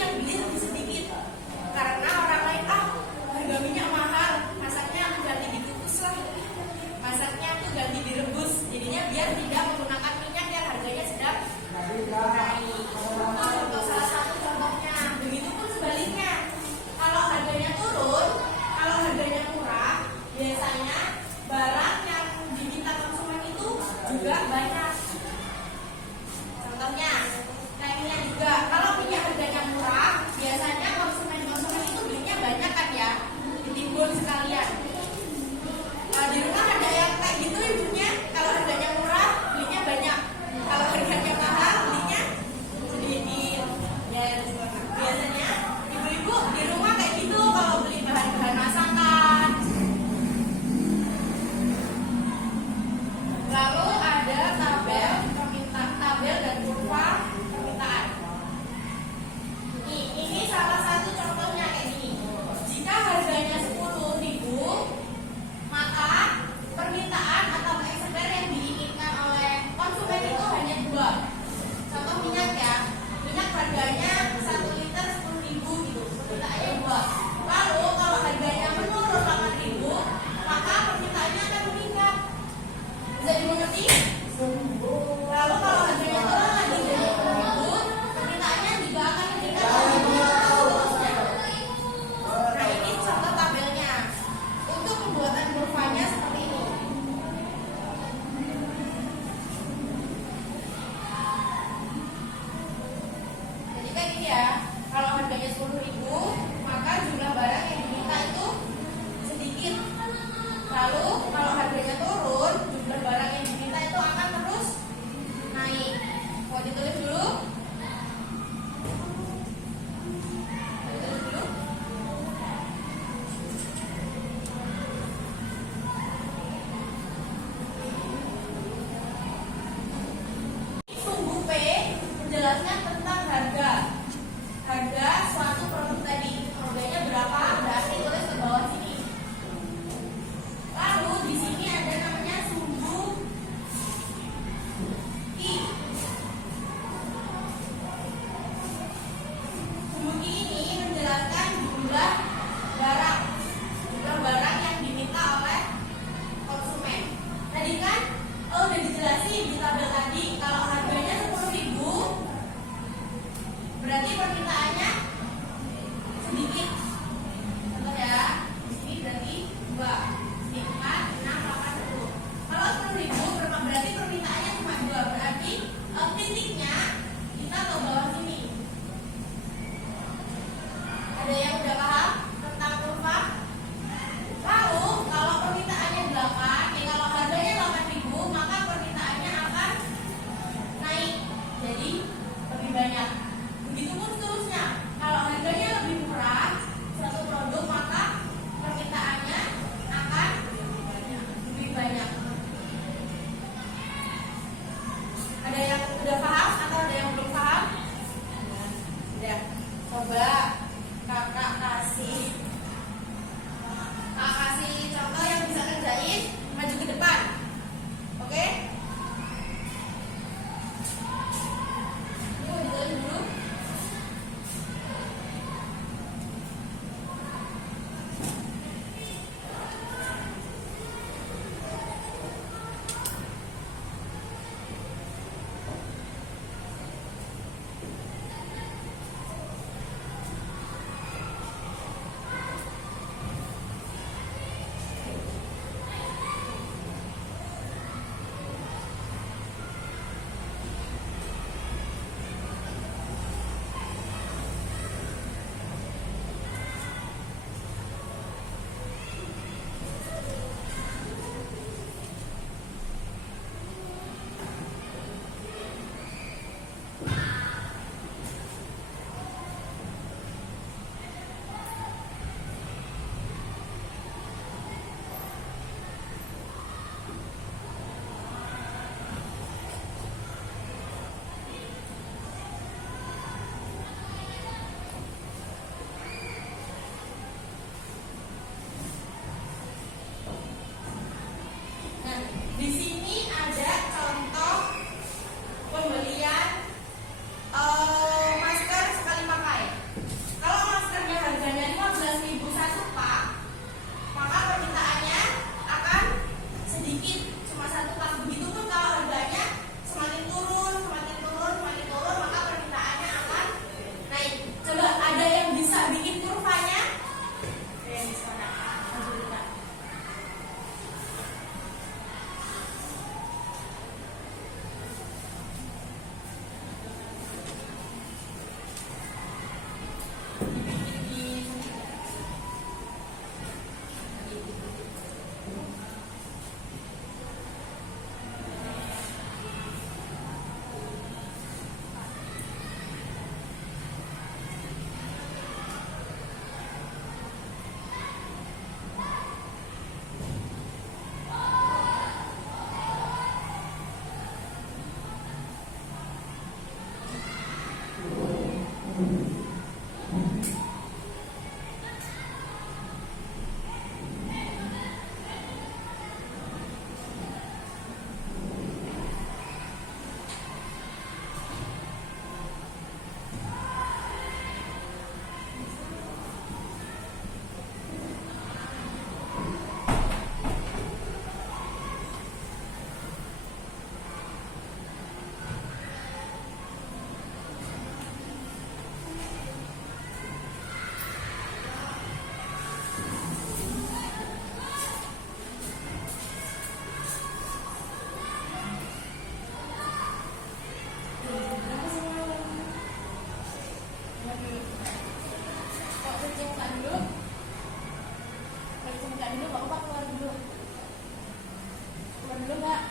yang beli lebih sedikit karena orang lain harga minyak mahal, masaknya aku ganti dikukus lah, masaknya aku ganti direbus, jadinya biar tidak menggunakan minyak yang harganya sedang naik. Untuk salah satu contohnya, begitupun sebaliknya, kalau harganya turun, kalau harganya murah, biasanya barang yang diminta konsumen itu juga banyak. Contohnya, kayak minyak juga, kalau minyak harganya murah, biasanya konsumen itu belinya banyak kan ya, ditimbun sekalian. Di rumah ada yang kayak gitu ibunya, kalau harganya murah belinya banyak, kalau harganya mahal belinya sedikit. Ya, biasanya ibu-ibu di rumah kayak gitu kalau beli bahan-bahan masakan. Lalu ada tabel dan kurva permintaan. Ini salah satu contohnya kayak gini. Jika harganya 10.000, maka permintaan atau eksemper yang diinginkan oleh konsumen itu hanya 2. Contoh minyak ya, minyak harganya 1 liter 10.000 gitu, permintaannya 2. Lalu kalau harganya menurun 8.000, maka permintaannya akan meningkat. Bisa dimengerti? Lalu kalau harganya turun lagi jadi 10.000, permintaannya juga akan meningkat. Nah, ini contoh tabelnya. Untuk pembuatan kurvanya seperti ini. Jadi kayak gini ya. Kalau harganya 10.000, maka jumlah barang yang diminta itu sedikit. Lalu kalau harganya turun, jumlah barang yang diminta itu akan terus naik. Mau ditulis dulu? Sumbu P menjelaskan tentang harga suatu produk tadi. Harganya berapa? Berarti tulis ke bawah sini. Lalu di sini ada namanya sumbu I. Sumbu I ini menjelaskan jumlah barang yang diminta oleh konsumen. Tadi kan udah dijelasin di tabel tadi, kalau harganya 10.000, berarti permintaannya sedikit. Contoh ya, di sini berarti 2. 4, 6, 8, 10. Kalau 10.000 berarti permintaannya cuma 2. Berarti titiknya kita ke bawah sini. Ada yang udah paham tentang kurva? Lalu kalau permintaannya 8, kalau harganya 8.000, maka permintaannya akan naik jadi lebih banyak. Begitupun seterusnya. Kalau harganya lebih murah satu produk, maka permintaannya akan lebih banyak. Ada yang udah paham atau ada yang belum paham? Udah. Coba kakak Kok cuci muka dulu? Cuci muka dulu, nggak apa-apa, keluar dulu. Keluar dulu nggak?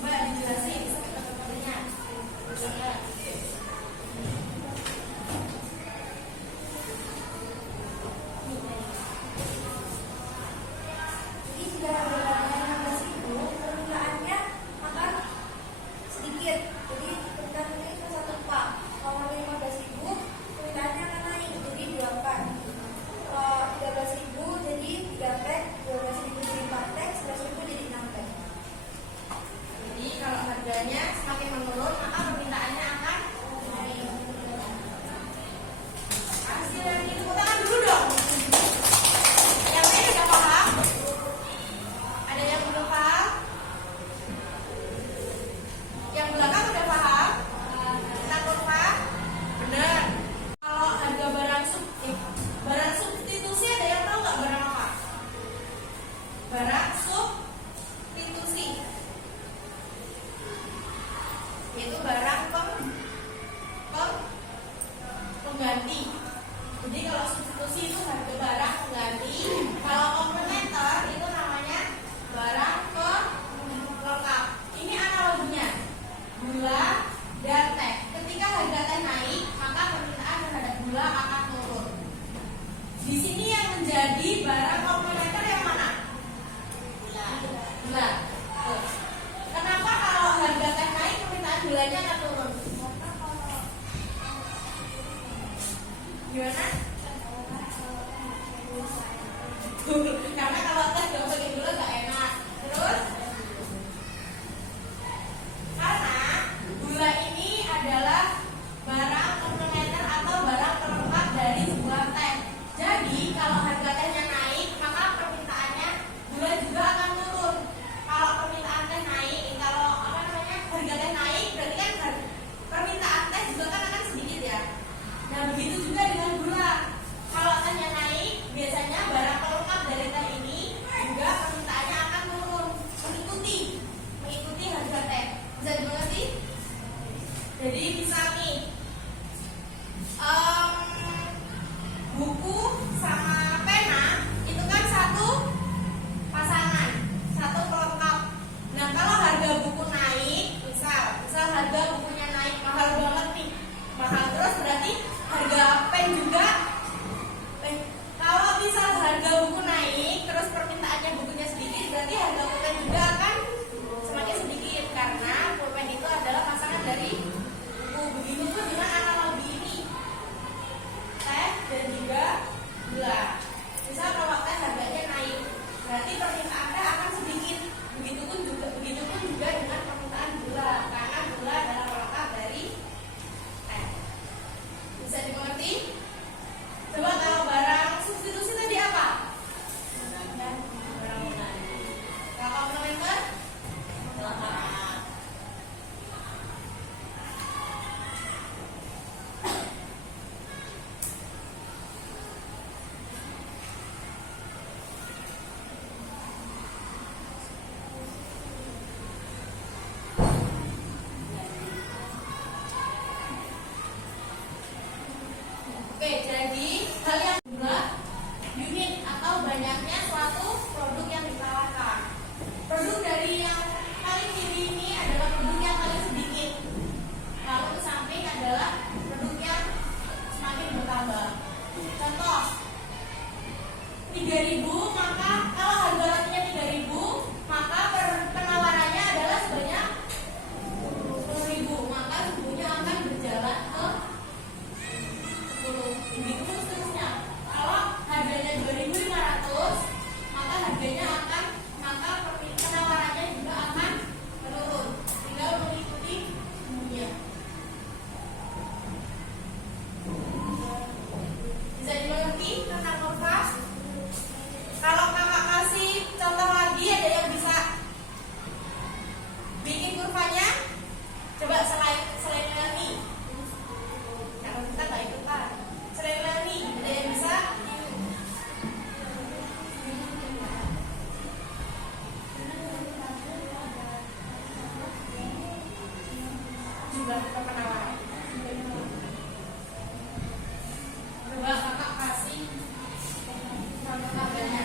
Coba dijelasin seperti-sepertinya. Jadi jika harga yang residu permintaannya akan sedikit. Jadi permintaannya itu 1 pak. Kalau 15.000 permintaannya akan naik jadi 2 pak. Kalau 13.000 jadi 3 pack, 12.000 jadi 4 pack, 11.000 jadi 6 pack. Jadi kalau harganya semakin menurun, maka permintaannya akan naik. Hasil yang ditepuk tangan dulu dong. Yang lain udah paham? Ada yang belum paham? Yang belakang udah paham? Kita kurva? Benar. Kalau harga barang substitusi ada yang tahu nggak barang apa? Barang substitusi yaitu barang pengganti. Jadi kalau substitusi itu harga barang pengganti. Kalau komplementer itu namanya barang pelengkap. Ini analoginya gula dan teh. Ketika harga teh naik, maka permintaan terhadap gula akan turun. Di sini yang menjadi barang komplementer yang mana? Gula. Tuh. Kenapa kalau harga teh naik permintaan gulanya akan turun? Gimana? Karena kalau teh nggak pakai gula nggak enak. Terus? Karena gula ini adalah barang komplementer atau barang pelengkap dari sebuah teh. Jadi kalau harga tehnya naik, maka permintaannya gula juga akan turun. Kalau permintaan teh naik, kalau harga teh naik, berarti kan permintaan teh juga kan akan sedikit ya. Nah begitu juga dengan gula. Kalau tehnya naik, biasanya barang pelengkap dari teh ini juga permintaannya akan turun, mengikuti harga teh. Bisa dimengerti? Jadi misal nih, buku sama pena itu kan satu pasangan, satu pelengkap. Nah kalau harga buku naik, misal harga bukunya naik mahal banget nih, mahal terus berarti harga pen juga. Kalau misal harga buku naik terus permintaannya bukunya sedikit, berarti harga pulpen juga akan semakin sedikit karena pulpen itu adalah pasangan dari buku. ke penawaran. Coba kakak kasih contoh tabelnya.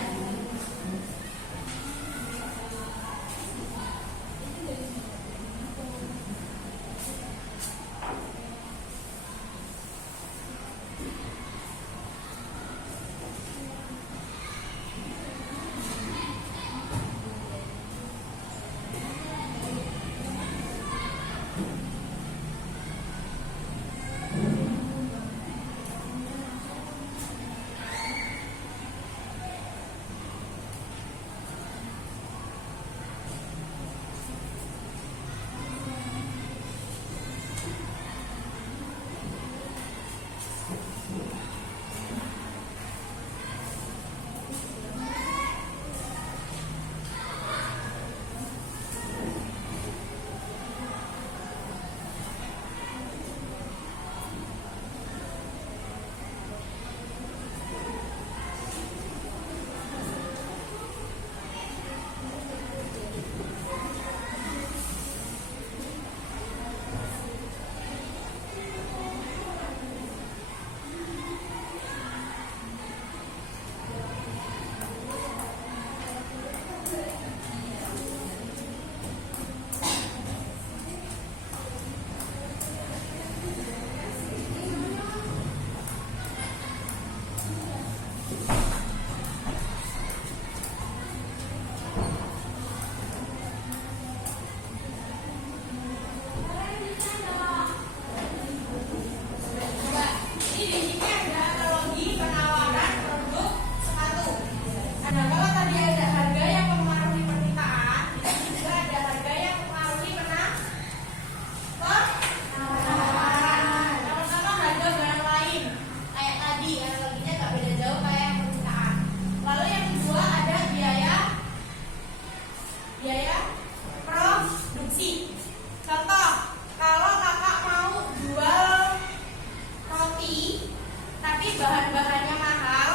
Bahan-bahannya mahal,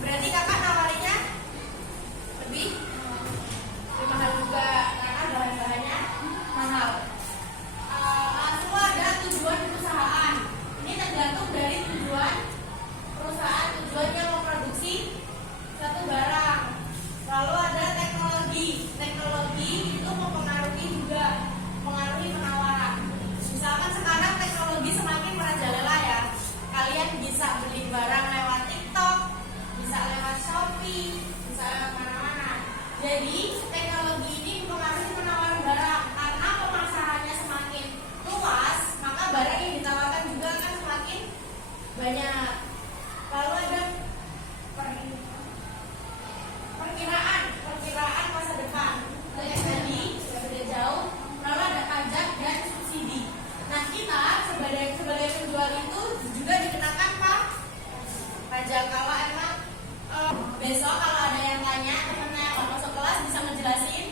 berarti kakak nawarinya lebih mahal juga karena bahan-bahannya mahal. Lalu ada tujuan perusahaan. Ini tergantung dari tujuan perusahaan, tujuannya memproduksi satu barang. Lalu ada teknologi. Teknologi itu mempengaruhi juga, mengaruhi penawaran. Misalkan sekarang teknologi semakin merajalela ya. Kalian bisa beli barang lewat TikTok, bisa lewat Shopee, bisa lewat mana-mana. Jadi teknologi ini mempengaruhi penawaran barang karena pemasarannya semakin luas, maka barang yang ditawarkan juga akan semakin banyak. Lalu ada perkiraan masa depan. Kayak tadi sudah beda jauh. Lalu ada pajak dan subsidi. Nah kita sebagai penjual itu juga dikenakan pajak. Kalau emang besok kalau ada yang tanya, temennya kalau masuk kelas bisa ngejelasin?